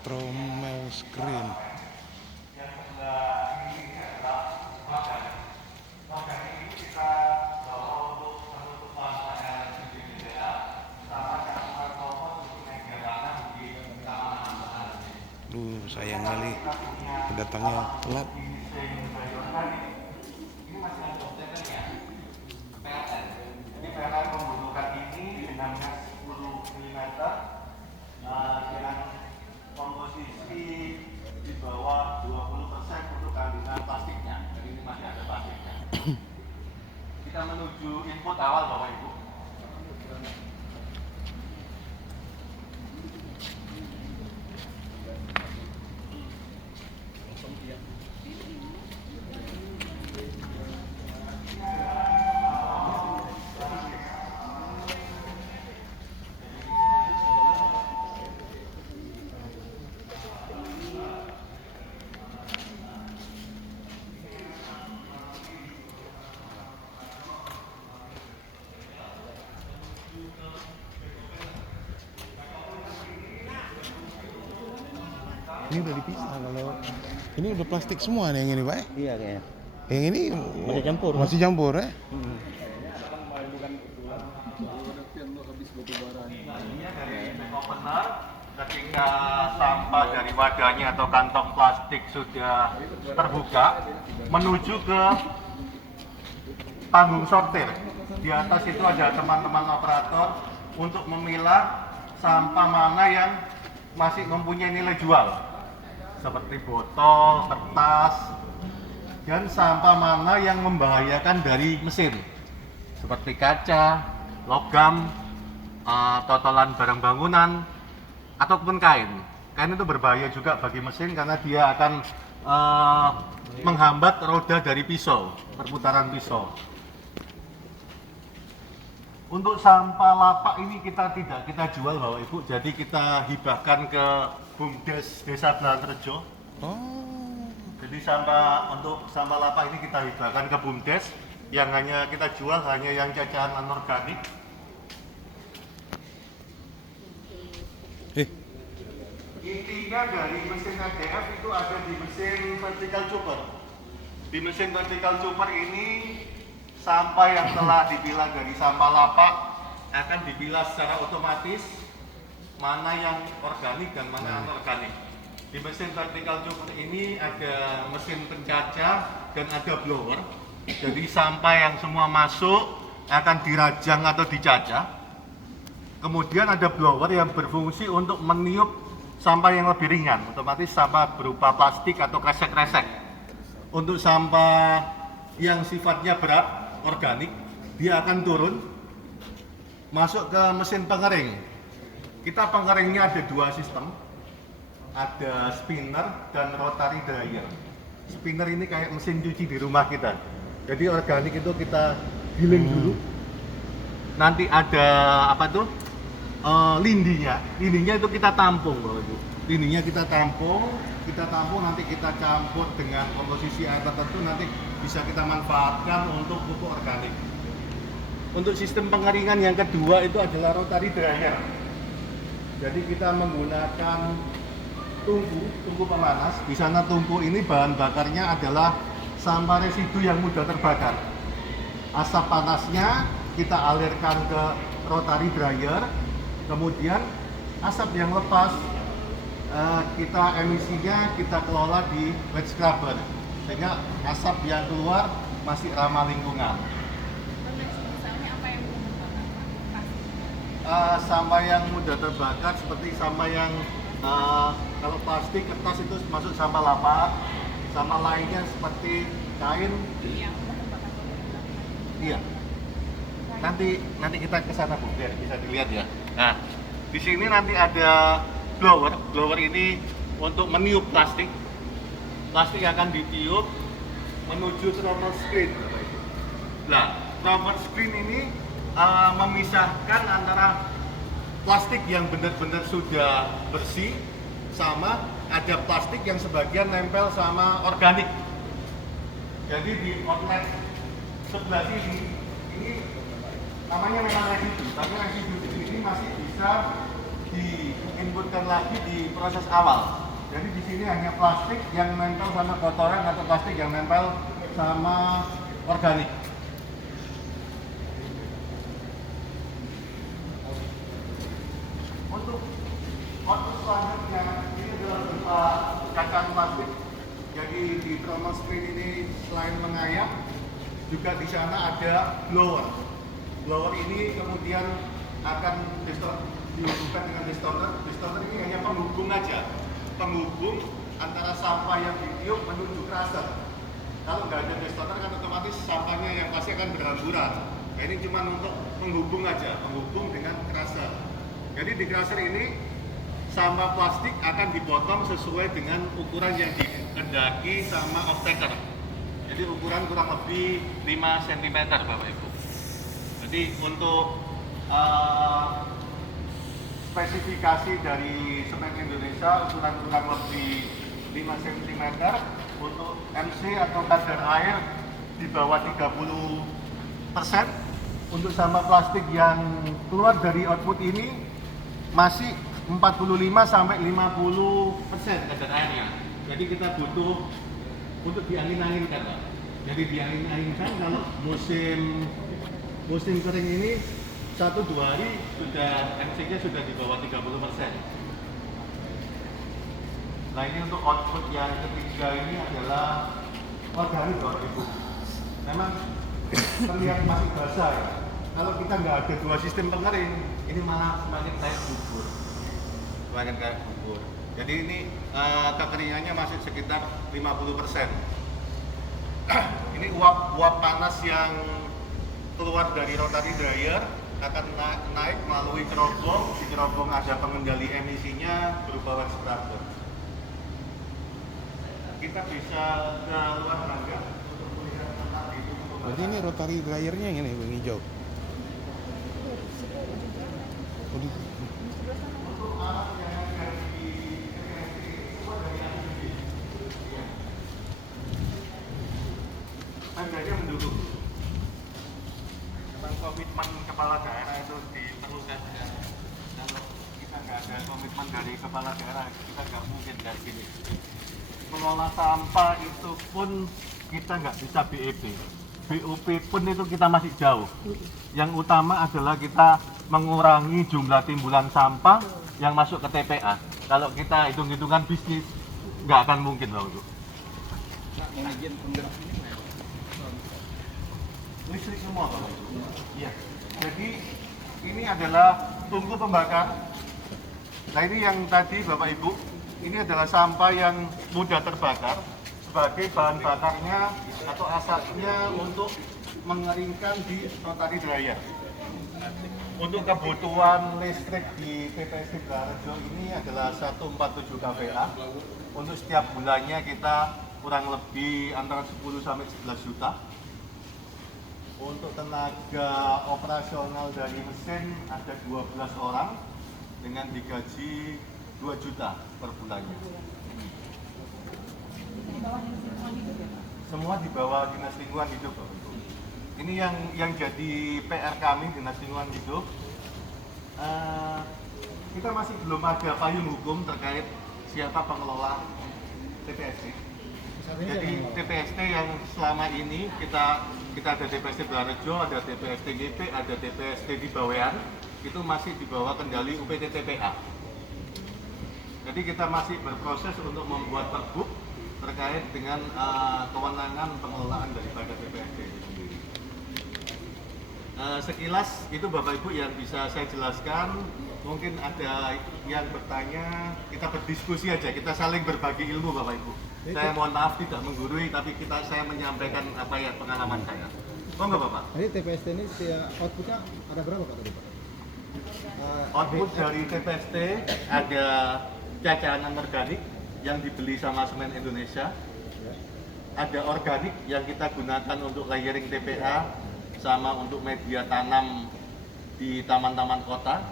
Tromel screen. Sayang kali kedatangnya telat. Komposisi di bawah 20% untuk kandungan plastiknya. Jadi ini masih ada plastiknya. Kita menuju input awal Bapak Ibu. Ini udah dipisah kalau ini udah plastik semua nih yang ini, Pak. Iya kayaknya. Yang ini Masih campur. Masih campur ya? Opener, ketika sampah dari wadahnya atau kantong plastik sudah terbuka, menuju ke tanggung sortir. Di atas itu ada teman-teman operator untuk memilah sampah mana yang masih mempunyai nilai jual, seperti botol, kertas, dan sampah mana yang membahayakan dari mesin, seperti kaca, logam, totolan barang bangunan, ataupun kain. Kain itu berbahaya juga bagi mesin karena dia akan menghambat roda dari pisau, perputaran pisau. Untuk sampah lapak ini kita jual Bapak Ibu, jadi kita hibahkan ke BUMDes Desa Belahan-Rejo. Oh. Jadi untuk sampah lapak ini kita hibahkan ke BUMDes, yang hanya kita jual hanya yang cacahan anorganik. Intinya dari mesin ADF itu ada di mesin vertical chopper. Di mesin vertical chopper ini sampah yang telah dipilah dari sampah lapak akan dipilah secara otomatis mana yang organik dan mana anorganik. Di mesin vertical chopper ini ada mesin pencacah dan ada blower. Jadi sampah yang semua masuk akan dirajang atau dicacah. Kemudian ada blower yang berfungsi untuk meniup sampah yang lebih ringan, otomatis sampah berupa plastik atau kresek-kresek. Untuk sampah yang sifatnya berat, organik, dia akan turun masuk ke mesin pengering. Kita pengeringnya ada dua sistem, ada spinner dan rotary dryer. Spinner ini kayak mesin cuci di rumah kita, jadi organik itu kita giling dulu, nanti ada lindinya itu kita tampung Bapak Ibu. Lindinya kita tampung nanti kita campur dengan komposisi air tertentu, nanti bisa kita manfaatkan untuk pupuk organik. Untuk sistem pengeringan yang kedua itu adalah rotary dryer. Jadi kita menggunakan tungku pemanas. Di sana tungku ini bahan bakarnya adalah sampah residu yang mudah terbakar. Asap panasnya kita alirkan ke rotary dryer, kemudian asap yang lepas emisinya kita kelola di wet scrubber, sehingga asap yang keluar masih ramah lingkungan. Sampah yang mudah terbakar seperti sampah yang kalau plastik, kertas itu masuk sampah lapak, sama lainnya seperti kain. Iya. Nanti kita ke sana Bu, biar bisa dilihat ya. Nah, di sini nanti ada blower. Blower ini untuk meniup plastik. Plastik akan ditiup menuju thermal screen. Nah, thermal screen ini memisahkan antara plastik yang benar-benar sudah bersih sama ada plastik yang sebagian nempel sama organik. Jadi di outlet sebelah sini ini namanya memang residu, tapi residu ini masih bisa diinputkan lagi di proses awal. Jadi di sini hanya plastik yang nempel sama kotoran atau plastik yang nempel sama organik. Untuk output selanjutnya ini adalah berupa kacang plastik. Jadi di thermal screen ini selain mengayap, juga di sana ada blower. Blower ini kemudian akan dihubungkan dengan distorter. Distorter ini hanya penghubung aja, penghubung antara sampah yang ditiup menuju crusher. Kalau nggak ada distorter kan otomatis sampahnya yang pasti akan berhamburan. Nah, ini cuma untuk menghubung aja, menghubung dengan crusher. Jadi di crusher ini sampah plastik akan dipotong sesuai dengan ukuran yang dikehendaki sama off-taker. Jadi ukuran kurang lebih 5 cm Bapak Ibu. Jadi untuk spesifikasi dari semen Indonesia ukuran kurang lebih 5 cm, untuk MC atau kadar air di bawah 30%. Untuk sampah plastik yang keluar dari output ini masih 45 sampai 50% kadar airnya. Jadi kita butuh untuk diangin-anginkan, Pak. Jadi diangin-anginkan kalau musim kering ini 1-2 hari sudah MC-nya sudah di bawah 30%. Nah, ini untuk output yang ketiga ini adalah organik, Bapak Ibu. Memang terlihat masih basah ya. Kalau kita nggak ada 2 sistem pengering, ini malah semakin kayak bubur. Semakin kayak bubur. Jadi ini kekeringannya masih sekitar 50%. Ini uap panas yang keluar dari rotary dryer akan naik melalui cerobong. Di cerobong ada pengendali emisinya berupa wax scrubber. Kita bisa ke luar tangga untuk melihat tentang itu. Berarti ini rotary dryernya yang ini yang hijau. Untuk alat yang ada di TPST semua dari APBD. Tandanya mendukung. Memang komitmen kepala daerah itu diperlukan ya. Kalau kita nggak ada komitmen dari kepala daerah, kita nggak mungkin kayak gini. Mengolah sampah itu pun kita nggak bisa BEP. BOP pun itu kita masih jauh. Yang utama adalah kita mengurangi jumlah timbulan sampah yang masuk ke TPA. Kalau kita hitung-hitungan bisnis, nggak akan mungkin loh itu. Listrik semua, Pak. Iya. Jadi ini adalah tungku pembakar. Nah, ini yang tadi Bapak Ibu, ini adalah sampah yang mudah terbakar sebagai bahan bakarnya atau asapnya untuk mengeringkan di rotary dryer. Untuk kebutuhan listrik di TPST Belarejo ini adalah 147 kVA. Untuk setiap bulannya kita kurang lebih antara 10 sampai 11 juta. Untuk tenaga operasional dari mesin ada 12 orang dengan digaji 2 juta per bulannya. Semua di bawah Dinas Lingkungan Hidup, Bapak Ibu. Ini yang jadi PR kami Dinas Lingkungan Hidup. Kita masih belum ada payung hukum terkait siapa pengelola TPST. Jadi TPST yang selama ini kita ada TPST Belarejo, ada TPST GP, ada TPST di Bawean, itu masih di bawah kendali UPT TPA. Jadi kita masih berproses untuk membuat perbuk terkait dengan kewenangan pengelolaan daripada TPST itu sendiri. Sekilas itu Bapak Ibu yang bisa saya jelaskan. Mungkin ada yang bertanya, kita berdiskusi aja, kita saling berbagi ilmu Bapak Ibu. Saya mohon maaf tidak menggurui, tapi saya menyampaikan apa ya pengalaman saya. Monggo Bapak. Jadi TPST ini outputnya ada berapa Pak tadi Pak? Output dari TPST ada cacahan anorganik yang dibeli sama Semen Indonesia. Ada organik yang kita gunakan untuk layering TPA sama untuk media tanam di taman-taman kota.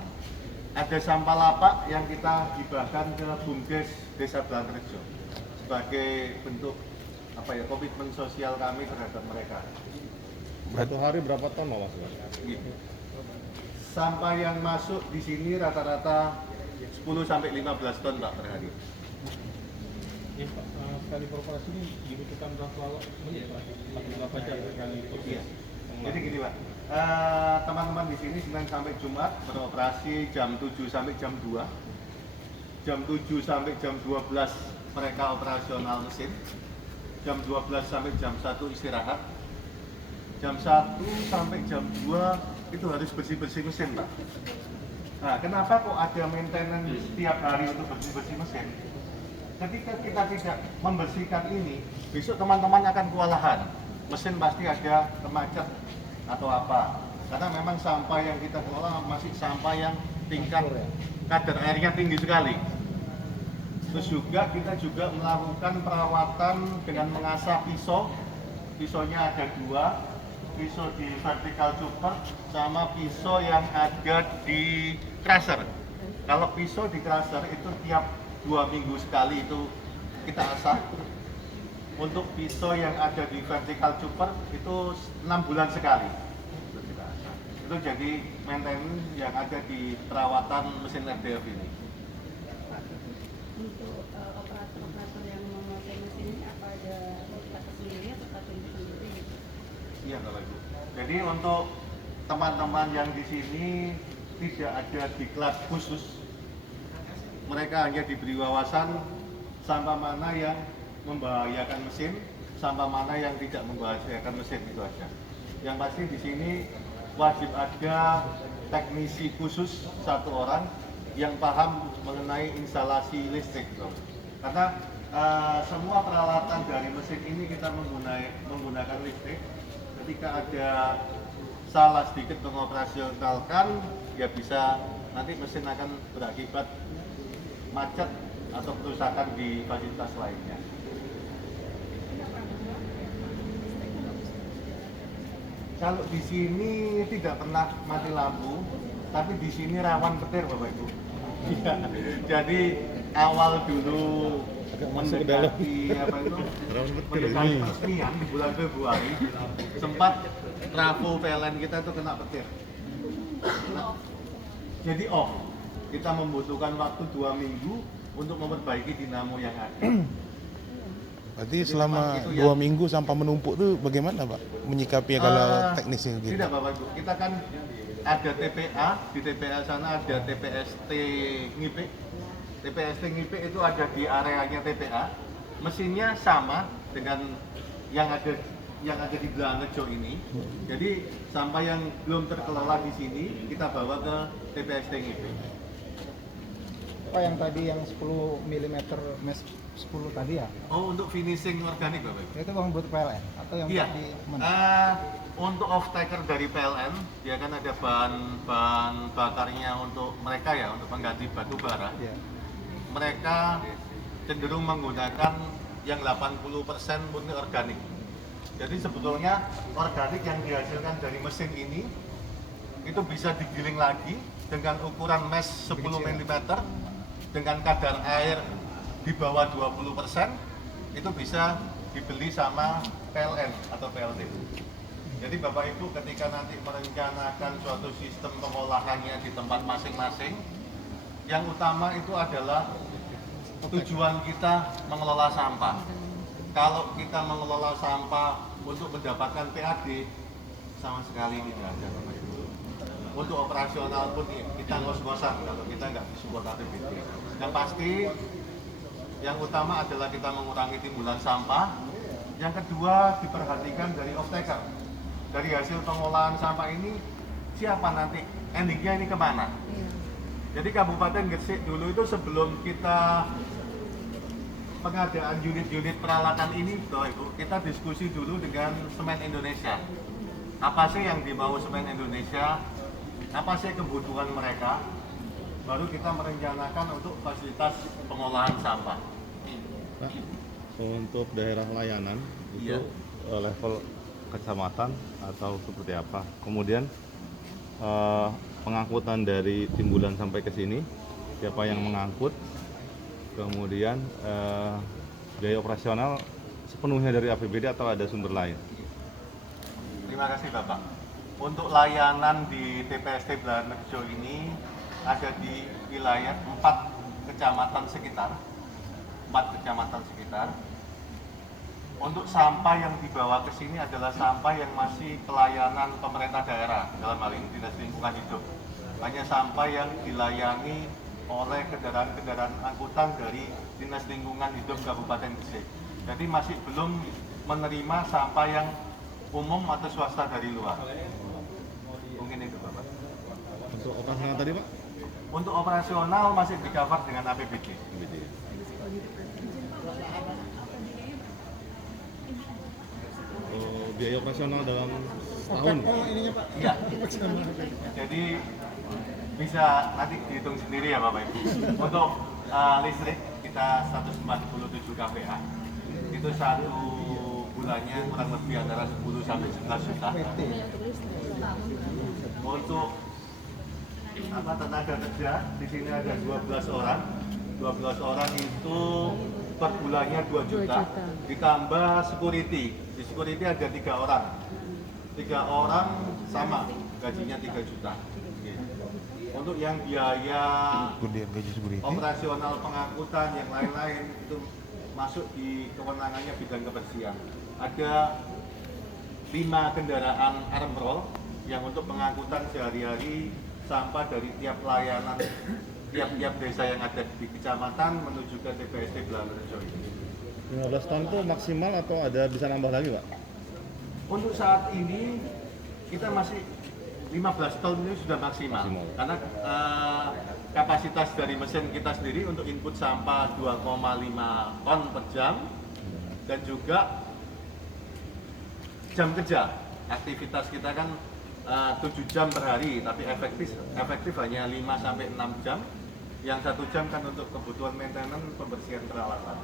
Ada sampah lapak yang kita hibahkan ke BUMDes Desa Belarejo sebagai bentuk komitmen sosial kami terhadap mereka. Satu hari berapa ton Mas? Sampah yang masuk di sini rata-rata 10 sampai 15 ton Pak per hari. Ya Pak, sekali beroperasi ini dibutuhkan berapa menit Pak? Berapa jam sekali Iya. Jadi gini Pak, teman-teman di sini Senin sampai Jumat beroperasi jam 7 sampai jam 2. Jam 7 sampai jam 12 mereka operasional mesin. Jam 12 sampai jam 1 istirahat. Jam 1 sampai jam 2 itu harus bersih-bersih mesin Pak. Nah, kenapa kok ada maintenance setiap hari untuk bersih-bersih mesin? Ketika kita tidak membersihkan ini, besok teman-teman akan kewalahan. Mesin pasti ada kemacet atau apa. Karena memang sampah yang kita kelola masih sampah yang tingkat kadar airnya tinggi sekali. Terus juga kita juga melakukan perawatan dengan mengasah pisau. Pisaunya ada 2, pisau di vertical chopper sama pisau yang ada di crusher. Kalau pisau di crusher itu tiap 2 minggu sekali itu kita asah. Untuk pisau yang ada di vertical chopper itu 6 bulan sekali itu kita asah. Itu jadi maintenance yang ada di perawatan mesin RDF ini. Untuk operator-operator yang memakai mesin ini apa ada kata sendiri atau kata sendiri gitu? Iya Bapak Ibu. Jadi untuk teman-teman yang di sini tidak ada diklat khusus. Mereka hanya diberi wawasan sampah mana yang membahayakan mesin, sampah mana yang tidak membahayakan mesin, itu aja. Yang pasti di sini wajib ada teknisi khusus 1 orang yang paham mengenai instalasi listrik, bro. Karena semua peralatan dari mesin ini kita menggunakan listrik. Ketika ada salah sedikit mengoperasionalkan, ya bisa nanti mesin akan berakibat macet atau kerusakan di fasilitas lainnya. Kalau di sini tidak pernah mati lampu, tapi di sini rawan petir Bapak Ibu. Iya. Jadi awal dulu mendekati apa itu? Mendekati peresmian di bulan Februari, sempat trafo PLN kita itu kena petir. Nah, jadi kita membutuhkan waktu 2 minggu untuk memperbaiki dinamo yang ada. Berarti Jadi selama itu 2 minggu sampah menumpuk tuh bagaimana Pak menyikapinya kalau teknisnya gitu? Tidak Bapak Ibu, kita kan ada TPA, di TPA sana ada TPST Ngipe. TPST Ngipe itu ada di areanya TPA. Mesinnya sama dengan yang ada di Belangejo ini. Jadi sampah yang belum terkelola di sini kita bawa ke TPST Ngipe. Pak yang tadi yang 10 mm mes 10 tadi ya? Oh, untuk finishing organik Bapak Ibu? Itu bang buat PLN atau yang Iya. tadi mana? Untuk off-taker dari PLN, dia kan ada bahan bakarnya untuk mereka ya, untuk pengganti batu bara. Iya. Mereka cenderung menggunakan yang 80% murni organik. Jadi sebetulnya organik yang dihasilkan dari mesin ini itu bisa digiling lagi dengan ukuran mes 10 mm dengan kadar air di bawah 20%, itu bisa dibeli sama PLN atau PLT. Jadi Bapak Ibu ketika nanti merencanakan suatu sistem pengolahannya di tempat masing-masing, yang utama itu adalah tujuan kita mengelola sampah. Kalau kita mengelola sampah untuk mendapatkan PAD, sama sekali tidak ada Bapak Ibu. Untuk operasional pun kita ngos-ngosan kalau kita nggak disupport APBD. Yang pasti, yang utama adalah kita mengurangi timbulan sampah. Yang kedua, diperhatikan dari off-taker. Dari hasil pengolahan sampah ini, siapa nanti endingnya ini kemana? Jadi Kabupaten Gresik dulu itu sebelum kita pengadaan unit-unit peralatan ini, Ibu, kita diskusi dulu dengan Semen Indonesia. Apa sih yang dimau Semen Indonesia? Apa sih kebutuhan mereka? Baru kita merencanakan untuk fasilitas pengolahan sampah. Pak, untuk daerah layanan itu Iya. level kecamatan atau seperti apa? Kemudian pengangkutan dari timbulan sampai ke sini, siapa yang mengangkut? Kemudian biaya operasional sepenuhnya dari APBD atau ada sumber lain? Terima kasih Bapak. Untuk layanan di TPST Belangejo ini ada di wilayah 4 kecamatan sekitar. Untuk sampah yang dibawa ke sini adalah sampah yang masih pelayanan pemerintah daerah, dalam hal ini Dinas Lingkungan Hidup. Hanya sampah yang dilayani oleh kendaraan-kendaraan angkutan dari Dinas Lingkungan Hidup Kabupaten Gresik. Jadi masih belum menerima sampah yang umum atau swasta dari luar. Mungkin itu Bapak. Untuk operasional tadi Pak? Untuk operasional masih di-cover dengan APBD. Oh, biaya operasional dalam setahun? Oh ininya Pak. Iya. Jadi bisa nanti dihitung sendiri ya Bapak Ibu. Untuk listrik kita 147 kVA. Itu satu bulannya kurang lebih antara 10 sampai 11 juta. PT. Untuk tenaga kerja di sini ada 12 orang. 12 orang itu per bulannya 2 juta. Ditambah security. Di security ada 3 orang. 3 orang sama gajinya 3 juta. Untuk yang biaya operasional pengangkutan yang lain-lain itu masuk di kewenangannya bidang kebersihan. Ada 5 kendaraan arm roll yang untuk pengangkutan sehari-hari sampah dari tiap layanan tiap desa yang ada di kecamatan menuju ke TPST Belanrejo ini. 15 ton itu maksimal atau ada bisa nambah lagi Pak? Untuk saat ini kita masih 15 ton ini sudah maksimal. Karena kapasitas dari mesin kita sendiri untuk input sampah 2,5 ton per jam dan juga jam kerja. Aktivitas kita kan 7 jam per hari, tapi efektif hanya 5 sampai 6 jam. Yang 1 jam kan untuk kebutuhan maintenance pembersihan peralatan.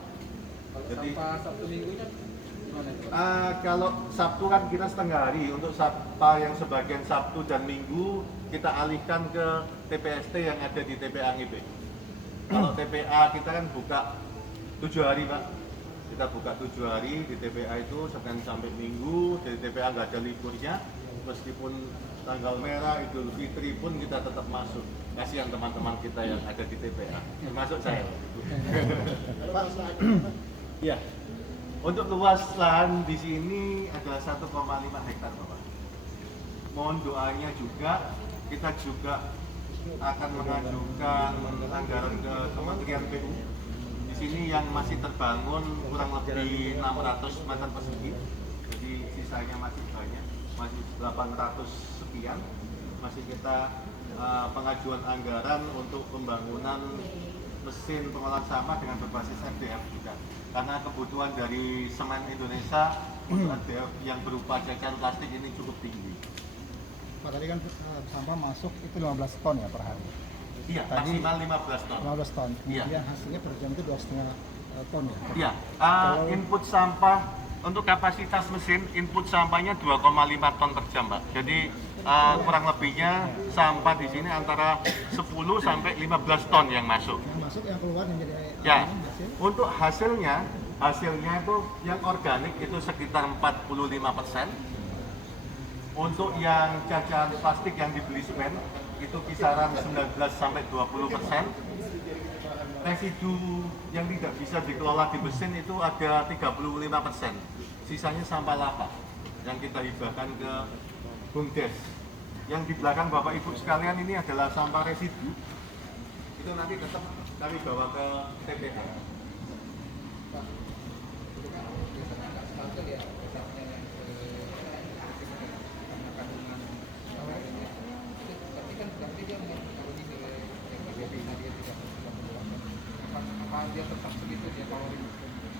Jadi Sabtu minggunya kalau Sabtu kan kita setengah hari, untuk sampah yang sebagian Sabtu dan Minggu kita alihkan ke TPST yang ada di TPA NGP. Kalau TPA kita kan buka 7 hari Pak, kita buka 7 hari di TPA itu Senin sampai Minggu, di TPA nggak ada liburnya, meskipun tanggal merah, Idul Fitri pun kita tetap masuk. Kasihan teman-teman kita yang ada di TPA, termasuk saya. Iya. Untuk luas lahan di sini adalah 1,5 hektar Bapak. Mohon doanya juga, kita juga akan mengajukan anggaran ke Kementerian PU. Di sini yang masih terbangun kurang lebih 600 meter persegi, jadi sisanya masih banyak, masih 800 sekian. Masih kita pengajuan anggaran untuk pembangunan mesin pengolahan sampah dengan berbasis FDF juga. Karena kebutuhan dari semen Indonesia untuk FDF yang berupa cacahan plastik ini cukup tinggi. Pak tadi kan sampah masuk itu 15 ton ya per hari. Iya, Tadi maksimal 15 ton. 15 ton. Iya. Kemudian hasilnya per jam itu 2,5 ton ya. Iya, input sampah untuk kapasitas mesin input sampahnya 2,5 ton per jam, Pak. Jadi kurang lebihnya sampah di sini antara 10 sampai 15 ton yang masuk. Yang masuk yang keluar yang jadi Ya, hasil. untuk hasilnya itu yang organik itu sekitar 45%. Untuk yang cacahan plastik yang dibeli semen itu kisaran 19 sampai 20%. Residu yang tidak bisa dikelola di mesin itu ada 35%. Sisanya sampah lapa yang kita hibahkan ke BUMDes. Yang di belakang Bapak Ibu sekalian ini adalah sampah residu. Itu nanti tetap kami bawa ke TPA. dia tetap segitu dia kalau